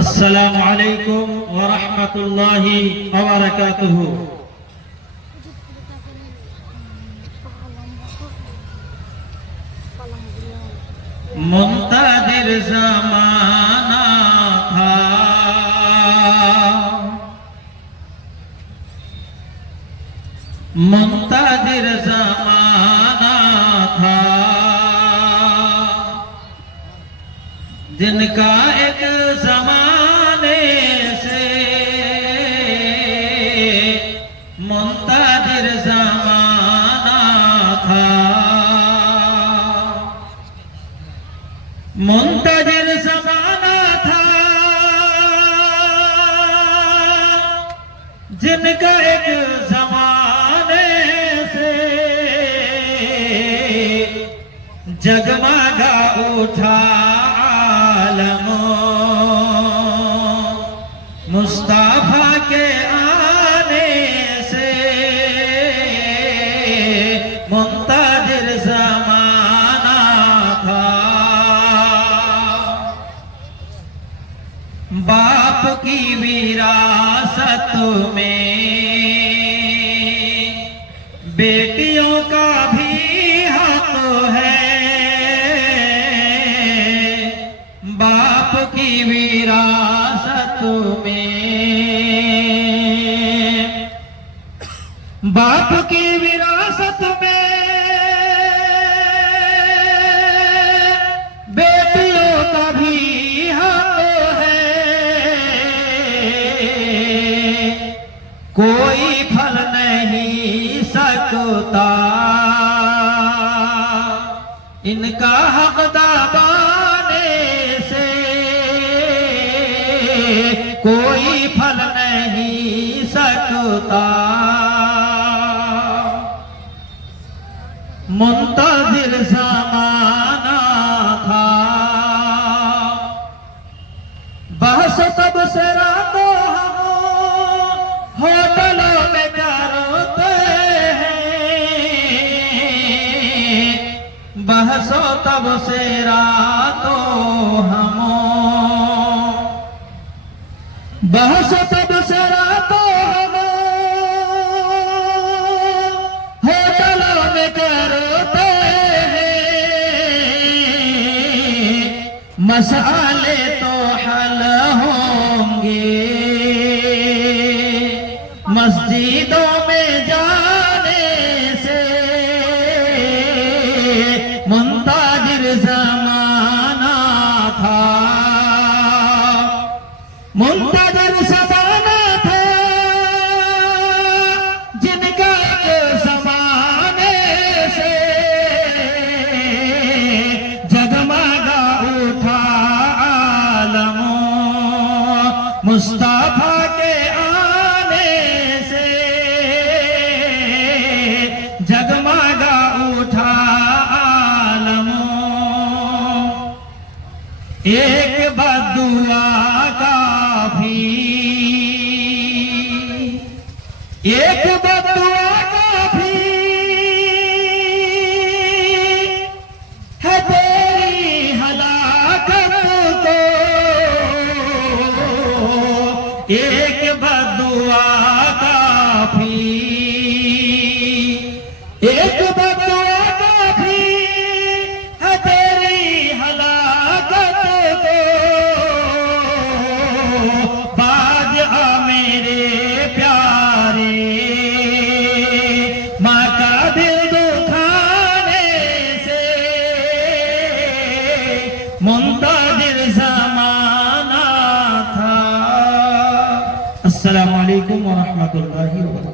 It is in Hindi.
আসসালামু আলাইকুম ওয়া রাহমাতুল্লাহি ওয়া বারাকাতুহু। मुंतादिर ज़माना था, मुंतादिर ज़माना था, जिनका एक ज़माने से मुंतादिर ज़माना था, मुंतज़िर ज़माना था, जिनका एक ज़माने से जगमगा उठा आलमो मुस्तफा के आने से मुंतज़िर ज़माना था। बाप की विरासत में बेटियों का भी हक है, बाप की विरासत में, बाप की विरासत में बेटियों का भी कोई फल नहीं सकता इनका हक दबाने से, कोई फल नहीं सकता। मुंतज़िर ज़माना था, बहस तब से रातों होटलों में करते हैं, बहसो तब से रातों हम, बहसो तब से रातों हम होटलों में करते हैं, मसाले तो हल होंगे मस्जिदों में जाने से, मुंतज़िर ज़माना था, मुंतज़िर ज़माना था, जिनका ज़माने से जगमगा उठा आलमो मुस्तफा के जगमगा उठा आलमो। एक बदुआ काफी, एक बदुआ काफी है तेरी हलाकत को, एक बदुआ काफी, एक बदुआ काफी है तेरी हलाकत को, बाज आ मेरे प्यारे माँ का दिल दुखाने से, मुंतज़िर ज़माना था। अस्सलामु अलैकुम व रहमतुल्लाहि व बरकातुहू।